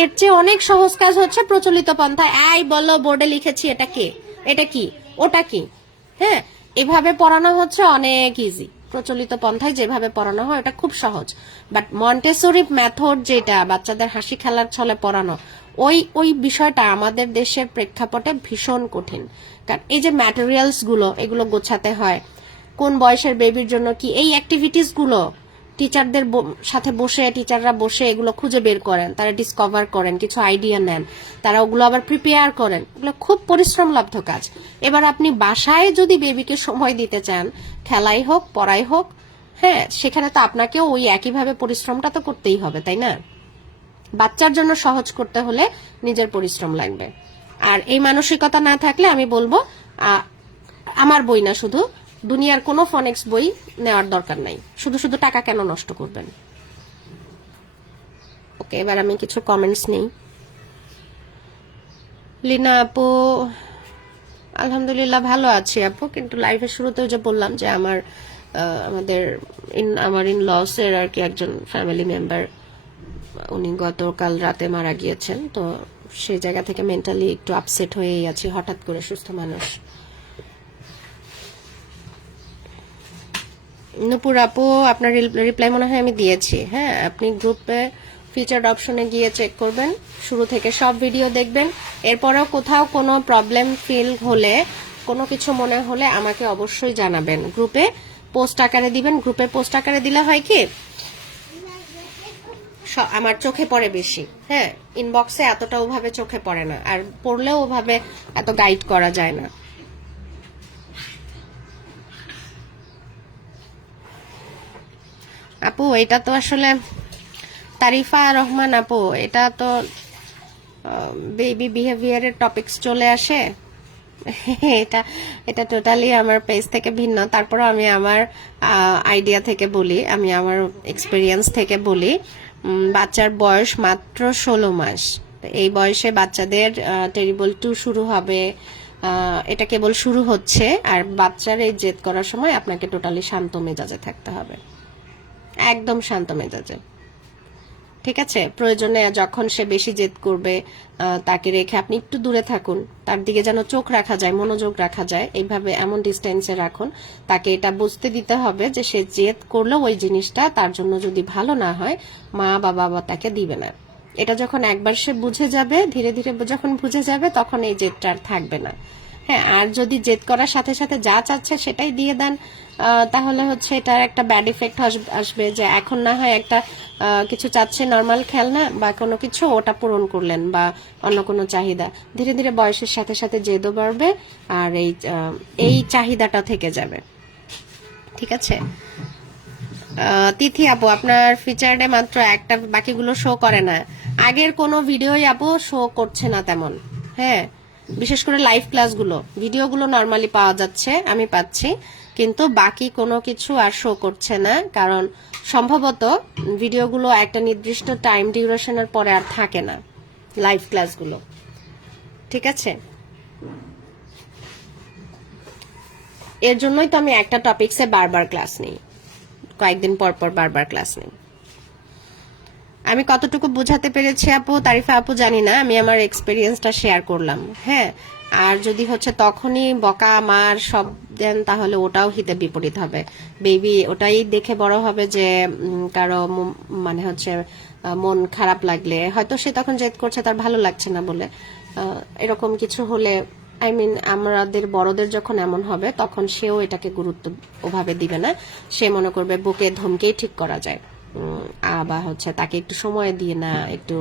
এর চেয়ে অনেক সহজ কাজ হচ্ছে প্রচলিত পন্থায় এই বলো বোর্ডে লিখেছি এটা কে, এটা কি, ওটা কি, হ্যাঁ, এভাবে পড়ানো হচ্ছে অনেক ইজি। প্রচলিত পন্থায় যেভাবে পড়ানো হয় এটা খুব সহজ, বাট মন্টেসরি মেথড যেটা বাচ্চাদের হাসি খেলার ছলে পড়ানো, ওই বিষয়টা আমাদের দেশের প্রেক্ষাপটে ভীষণ কঠিন। কারণ এই যে ম্যাটেরিয়ালস গুলো, এগুলো গোছাতে হয়, কোন বয়সের বেবির জন্য কি, এই অ্যাক্টিভিটিস গুলো টিচারদের সাথে বসে, টিচাররা বসে এগুলো খুঁজে বের করেন, তারা ডিসকভার করেন, কিছু আইডিয়া নেন, তারা ওগুলো আবার প্রিপেয়ার করেন। এগুলো খুব পরিশ্রমলব্ধ কাজ। এবার আপনি বাসায় যদি বেবিকে সময় দিতে চান, খেলাই হোক পড়াই হোক, হ্যাঁ, সেখানে তো আপনাকেও ওই একইভাবে পরিশ্রমটা তো করতেই হবে, তাই না? বাচ্চার জন্য সহজ করতে হলে নিজের পরিশ্রম লাগবে। আর এই মানসিকতা না থাকলে আমি বলবো আমার বই না, শুধু দুনিয়ার কোনো ফনিক্স বই নেওয়ার দরকার নাই। শুধু শুধু টাকা কেন নষ্ট করবেন? ওকে, এবার আমি কিছু কমেন্টস নেই। লিনা আপু, আলহামদুলিল্লাহ ভালো আছি আপু, কিন্তু লাইফের শুরুতেও যে বললাম যে আমার ইন লসের আর কি একজন ফ্যামিলি মেম্বার, উনি গতকাল রাতে মারা গিয়েছেন। তো সেই জায়গা থেকে মেন্টালি একটু আপসেট হয়েই আছি, হঠাৎ করে সুস্থ মানুষ। নূপুর আপু, আপনার রিপ্লাই মনে হয় আমি দিয়েছি। হ্যাঁ, আপনি গ্রুপে ফিচার্ড অপশনে গিয়ে চেক করবেন, শুরু থেকে সব ভিডিও দেখবেন। এরপরেও কোথাও কোনো প্রবলেম ফিল হলে, কোনো কিছু মনে হলে আমাকে অবশ্যই জানাবেন। গ্রুপে পোস্ট আকারে দিবেন। গ্রুপে পোস্ট আকারে দিলে হয় কি, আমার চোখে পড়ে বেশি। হ্যাঁ, ইনবক্সে এতটা ওভাবে চোখে পড়ে না, আর পড়লেও ওভাবে এত গাইড করা যায় না। আপু এটা তো আসলে তারিফা রহমান আপু, এটা তো বেবি বিহেভিয়ারের টপিকস চলে আসে। এটা এটা টোটালি আমার পেজ থেকে ভিন্ন। তারপরও আমি আমার আইডিয়া থেকে বলি, আমি আমার এক্সপিরিয়েন্স থেকে বলি। বাচ্চার বয়স মাত্র 16 মাস। এই বয়সে বাচ্চাদের টেরিবল 2 শুরু হবে, এটা কেবল শুরু হচ্ছে। আর বাচ্চার এই জেদ করার সময় আপনাকে টোটালি শান্ত মেজাজে থাকতে হবে, একদম শান্ত মেজাজে। ঠিক আছে, প্রয়োজনে যখন সে বেশি জেদ করবে তাকে রেখে আপনি একটু দূরে থাকুন, তার দিকে যেন চোখ রাখা যায়, মনোযোগ রাখা যায়, এইভাবে এমন ডিস্টেন্সে রাখুন। তাকে এটা বুঝতে দিতে হবে যে সে জেদ করলেও ওই জিনিসটা তার জন্য যদি ভালো না হয়, মা বা বাবা তাকে দিবে না। এটা যখন একবার সে বুঝে যাবে, ধীরে ধীরে যখন বুঝে যাবে, তখন এই জেদটা আর থাকবে না। হ্যাঁ, আর যদি জেদ করার সাথে সাথে যা চাচ্ছে সেটাই দিয়ে দেন, তাহলে হচ্ছে এটার একটা ব্যাড ইফেক্ট আসবে, যে এখন না হয় একটা কিছু চাচ্ছে নর্মাল খেলনা বা কোনো কিছু, ওটা পূরণ করলেন, বা অন্য কোনো চাহিদা। ধীরে ধীরে বয়সের সাথে সাথে জেদও বাড়বে, আর এই চাহিদাটা থেকে যাবে। ঠিক আছে, তিথি আপু আপনার ফিচারে মাত্র একটা, বাকিগুলো শো করে না। আগের কোনো ভিডিওই আপু শো করছে না তেমন। হ্যাঁ, বিশেষ করে লাইভ ক্লাসগুলো, ভিডিওগুলো নর্মালি পাওয়া যাচ্ছে, আমি পাচ্ছি, কিন্তু বাকি কোনো কিছু আর শো করছে না। কারণ সম্ভবত ভিডিওগুলো একটা নির্দিষ্ট টাইম ডিউরেশনের পরে আর থাকে না, লাইভ ক্লাসগুলো। ঠিক আছে, এর জন্যই তো আমি একটা টপিকসে বারবার ক্লাস নিই, কয়েকদিন পর পর বারবার ক্লাস নিই। আমি কতটুকু বোঝাতে পেরেছি আপু, তারিফা আপু জানি না, আমি আমার এক্সপিরিয়েন্সটা শেয়ার করলাম। হ্যাঁ, আর যদি হচ্ছে তখনই বকা মার সব দেন, তাহলে ওটাও হিতে বিপরীত হবে। বেবি ওটাই দেখে বড় হবে যে কারো মানে হচ্ছে মন খারাপ লাগলে, হয়তো সে তখন জেদ করছে তার ভালো লাগছে না বলে, এরকম কিছু হলে, আই মিন আমাদের বড়দের যখন এমন হবে, তখন সেও এটাকে গুরুত্ব ওভাবে দিবে না। সে মনে করবে বুকে ধমকেই ঠিক করা যায়, বা হচ্ছে তাকে একটু সময় দিয়ে না, একটু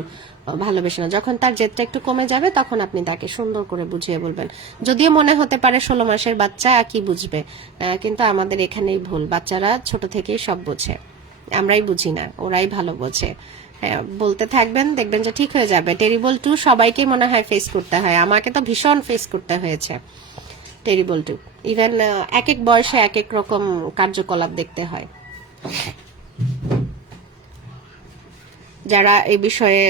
ভালোবেসে না। যখন তার জেদটা একটু কমে যাবে, তখন আপনি তাকে সুন্দর করে বুঝিয়ে বলবেন। যদিও মনে হতে পারে 16 মাসের বাচ্চা কি বুঝবে, কিন্তু আমাদের এখানেই ভুল। বাচ্চারা ছোট থেকেই সব বোঝে, আমরাই বুঝি না, ওরাই ভালো বোঝে। হ্যাঁ, বলতে থাকবেন, দেখবেন যে ঠিক হয়ে যাবে। টেরিবল 2 সবাইকে মনে হয় ফেস করতে হয়, আমাকে তো ভীষণ ফেস করতে হয়েছে টেরিবল 2। ইভেন এক এক বয়সে এক এক রকম কার্যকলাপ দেখতে হয়। যারা এই বিষয়ে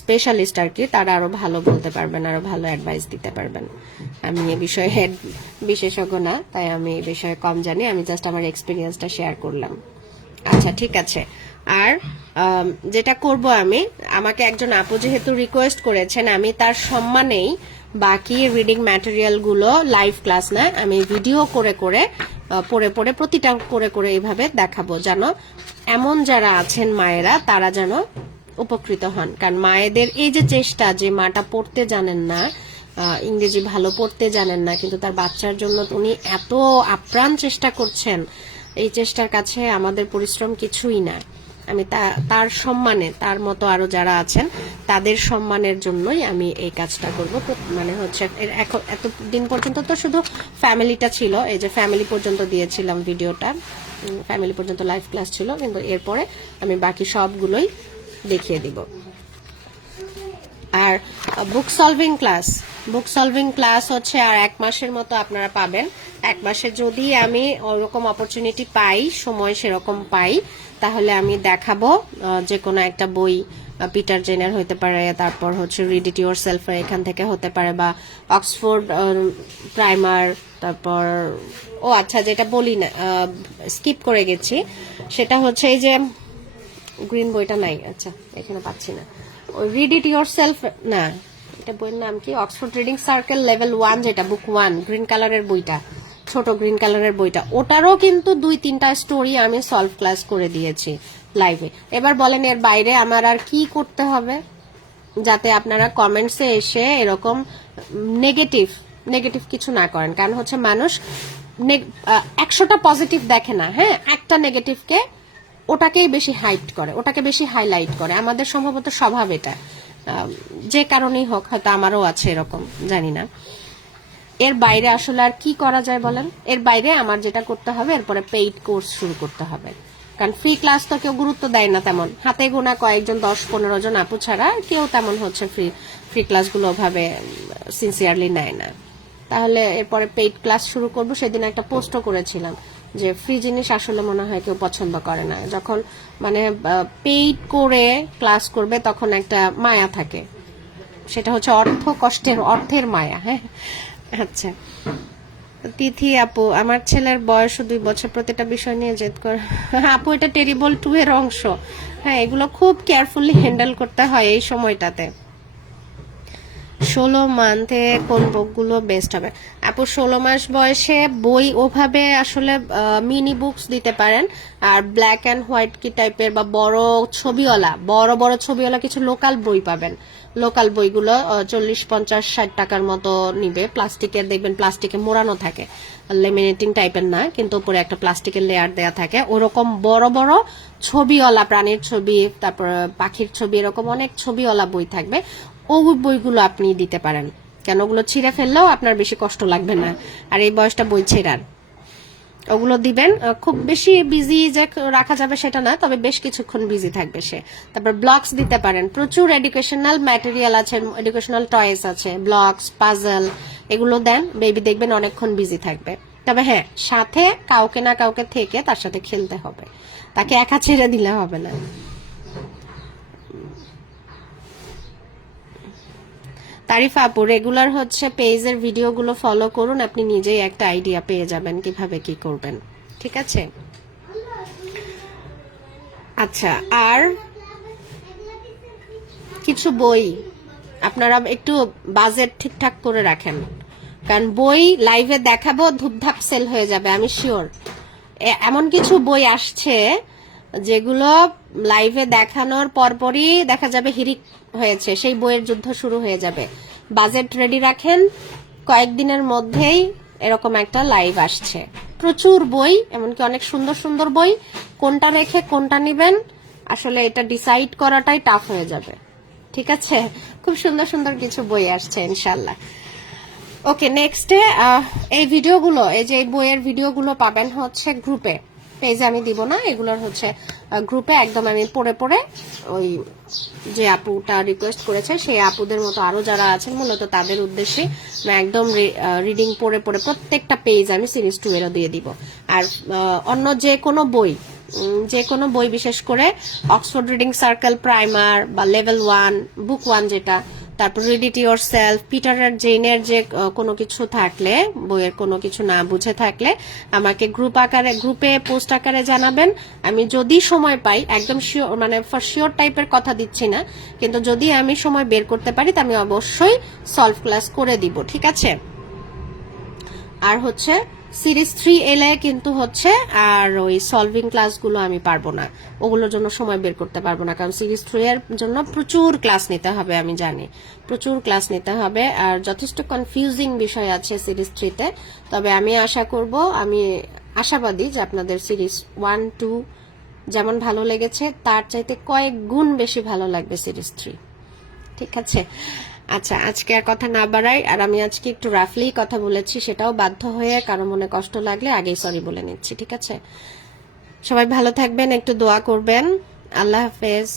স্পেশালিস্ট আর কি, তারা আরো ভালো বলতে পারবেন, আরো ভালো অ্যাডভাইস দিতে পারবেন। আমি এই বিষয়ে বিশেষজ্ঞ না, তাই আমি এই বিষয়ে কম জানি, আমি জাস্ট আমার এক্সপিরিয়েন্সটা শেয়ার করলাম। আচ্ছা, ঠিক আছে। আর যেটা করব আমি, আমাকে একজন আপু যেহেতু রিকোয়েস্ট করেছেন, আমি তার সম্মানেই বাকি রিডিং ম্যাটেরিয়াল গুলো, লাইভ ক্লাস না, আমি ভিডিও করে করে পড়ে পড়ে প্রতিটা করে করে এইভাবে দেখাবো, যেন এমন যারা আছেন মায়েরা, তারা যেন উপকৃত হন। কারণ মায়েদের এই যে চেষ্টা, যে মাটা পড়তে জানেন না, ইংরেজি ভালো পড়তে জানেন না, কিন্তু তার বাচ্চার জন্য উনি এত আপ্রাণ চেষ্টা করছেন, এই চেষ্টার কাছে আমাদের পরিশ্রম কিছুই না। আমি তার সম্মানে, তার মতো আরো যারা আছেন তাদের সম্মানের জন্যই আমি এই কাজটা করব। মানে হচ্ছে এতদিন পর্যন্ত তো শুধু ফ্যামিলিটা ছিল, এই যে ফ্যামিলি পর্যন্ত দিয়েছিলাম ভিডিওটা, ফ্যামিলি পর্যন্ত লাইভ ক্লাস ছিল, কিন্তু এরপরে আমি বাকি সবগুলোই দেখিয়ে দিব। আর বুক সলভিং ক্লাস হচ্ছে আর 1 মাসের মতো আপনারা পাবেন। 1 মাসে যদি আমি ওরকম অপরচুনিটি পাই, সময় সেরকম পাই, তাহলে আমি দেখাবো যে কোনো একটা বই, পিটার জেনের হতে পারে, তারপর হচ্ছে রিড ইট ইয়োরসেলফ এখান থেকে হতে পারে, বা অক্সফোর্ড প্রাইমার, তারপর আচ্ছা যেটা বলি না, স্কিপ করে গেছি, সেটা হচ্ছে এই যে গ্রিন বইটা নাই, আচ্ছা এখানে পাচ্ছি না, রিড ইট ইয়োরসেলফ না, এটা বইয়ের নাম কি, অক্সফোর্ড রিডিং সার্কেল লেভেল 1, যেটা বুক 1 গ্রিন কালারের বইটা, ছোট গ্রিন কালারের বইটা, ওটারও কিন্তু 2-3টা স্টোরি আমি সলভ ক্লাস করে দিয়েছি। লাইভে। এবার বলেন এর বাইরে আমার আর কি করতে হবে যাতে আপনারা কমেন্টসে এসে এরকম নেগেটিভ নেগেটিভ কিছু না করেন। কারণ হচ্ছে মানুষ 100টা পজিটিভ দেখে না, হ্যাঁ, একটা নেগেটিভকে ওটাকেই বেশি হাইট করে, ওটাকে বেশি হাইলাইট করে। আমাদের সম্ভবত স্বভাব এটা, যে কারণেই হোক, হয়তো আমারও আছে এরকম, জানি না। এর বাইরে আসলে আর কি করা যায় বলেন? এর বাইরে আমার যেটা করতে হবে, এরপরে পেইড কোর্স শুরু করতে হবে। কারণ ফ্রি ক্লাস তো কেউ গুরুত্ব দেয় না তেমন, হাতে গোনা কয়েকজন 10-15 জন আপু ছাড়া কেউ তেমন হচ্ছে ফ্রি ক্লাসগুলো ওভাবে সিনসিয়ারলি নেয় না। তাহলে এরপরে পেইড ক্লাস শুরু করব। সেদিন একটা পোস্টও করেছিলাম যে ফ্রি জিনিস আসলে মনে হয় কেউ পছন্দ করে না, যখন মানে পেইড করে ক্লাস করবে তখন একটা মায়া থাকে, সেটা হচ্ছে অর্থের মায়া। হ্যাঁ, আচ্ছা। তিথি আপু, আমার ছেলের বয়স 2 বছর, প্রতিটা বিষয় নিয়ে জেদ করে। আপু এটা টেরিবল 2 এর অংশ। হ্যাঁ, এগুলো খুব কেয়ারফুলি হ্যান্ডেল করতে হয় এই সময়টাতে। 16 মান্থে কোন বুকগুলো বেস্ট হবে? আপু 16 মাস বয়সে বই ওভাবে আসলে মিনি বুকস দিতে পারেন, আর ব্ল্যাক অ্যান্ড হোয়াইট কি টাইপের বা বড় ছবিওয়ালা কিছু লোকাল বই পাবেন। লোকাল বইগুলো 40-50-60 টাকার মতো নিবে। প্লাস্টিকের, দেখবেন প্লাস্টিকে মোড়ানো থাকে, লেমিনেটিং টাইপের না, কিন্তু উপরে একটা প্লাস্টিকের লেয়ার দেয়া থাকে। ওরকম বড় বড় ছবিওয়ালা, প্রাণীর ছবি, তারপর পাখির ছবি, এরকম অনেক ছবিওয়ালা বই থাকবে। ওই বইগুলো আপনি দিতে পারেন, কেন ওগুলো ছিঁড়ে ফেললেও আপনার বেশি কষ্ট লাগবে না, আর এই বয়সটা বই ছেঁড়ার। ওগুলো দিবেন। খুব বেশি বিজি যে রাখা যাবে সেটা না, তবে বেশ কিছুক্ষণ বিজি থাকবে সে। তারপর ব্লগস দিতে পারেন, প্রচুর এডুকেশনাল ম্যাটেরিয়াল আছে, এডুকেশনাল টয়েস আছে, ব্লগস, পাজল, এগুলো দেন, বেবি দেখবেন অনেকক্ষণ বিজি থাকবে। তবে হ্যাঁ, সাথে কাউকে না কাউকে থেকে তার সাথে খেলতে হবে, তাকে একা ছেড়ে দিলে হবে না। তারিফা আপু, রেগুলার হচ্ছে পেজের ভিডিওগুলো ফলো করুন, আপনি নিজেই একটা আইডিয়া পেয়ে যাবেন কিভাবে কি করবেন, ঠিক আছে? আচ্ছা, আর কিছু বই আপনারা একটু বাজেট ঠিকঠাক করে রাখেন, কারণ বই লাইভে দেখাবো, ধুপধাপ সেল হয়ে যাবে, আমি শিওর। এমন কিছু বই আসছে যেগুলো লাইভে দেখানোর পরপরই দেখা যাবে হিরিক হয়েছে, সেই বইয়ের যুদ্ধ শুরু হয়ে যাবে। বাজেট রেডি রাখেন, কয়েকদিনের মধ্যেই এরকম একটা লাইভ আসছে। প্রচুর বই, এমনকি অনেক সুন্দর সুন্দর বই, কোনটা রেখে কোনটা নিবেন আসলে এটা ডিসাইড করাটাই টাফ হয়ে যাবে, ঠিক আছে? খুব সুন্দর সুন্দর কিছু বই আসছে ইনশাল্লাহ। ওকে, নেক্সটে এই ভিডিওগুলো, এই যে বইয়ের ভিডিওগুলো পাবেন হচ্ছে গ্রুপে, পেজে আমি দিব না, এগুলোর হচ্ছে গ্রুপে একদম আমি পড়ে পড়ে, ওই যে আপুটা রিকোয়েস্ট করেছে সেই আপুদের মতো আরো যারা আছেন মূলত তাদের উদ্দেশ্যে আমি একদম রিডিং পড়ে পড়ে প্রত্যেকটা পেজ আমি সিরিজ 2 এরও দিয়ে দিব। আর অন্য যে কোনো বই, বিশেষ করে অক্সফোর্ড রিডিং সার্কেল প্রাইমার বা লেভেল 1 বুক 1 যেটা, তারপর read it yourself, Peter আর জেনের যে কোনো কিছু থাকলে, বইয়ের কোনো কিছু না বুঝে থাকলে আমাকে গ্রুপে পোস্ট আকারে জানাবেন। আমি যদি সময় পাই, একদম শিওর, মানে ফর শিওর টাইপের কথা দিচ্ছি না, কিন্তু যদি আমি সময় বের করতে পারি তা আমি অবশ্যই সলভ ক্লাস করে দিব, ঠিক আছে? আর হচ্ছে সিরিজ 3 এলে কিন্তু হচ্ছে আর ওই সলভিং ক্লাসগুলো আমি পারবো না, ওগুলোর জন্য সময় বের করতে পারবো না, কারণ সিরিজ 3 এর জন্য প্রচুর ক্লাস নিতে হবে, আমি জানি প্রচুর ক্লাস নিতে হবে, আর যথেষ্ট কনফিউজিং বিষয় আছে সিরিজ 3 তে। তবে আমি আমি আশাবাদী যে আপনাদের সিরিজ 1-2 যেমন ভালো লেগেছে তার চাইতে কয়েক গুণ বেশি ভালো লাগবে সিরিজ 3, ঠিক আছে? আচ্ছা, আজকে আর কথা না বাড়াই, আর আমি আজকে একটু রাফলি কথা বলেছি, সেটাও বাধ্য হয়ে, কারো মনে কষ্ট লাগলে আগেই সরি বলে নিচ্ছি, ঠিক আছে? সবাই ভালো থাকবেন, একটু দোয়া করবেন। আল্লাহ হাফেজ।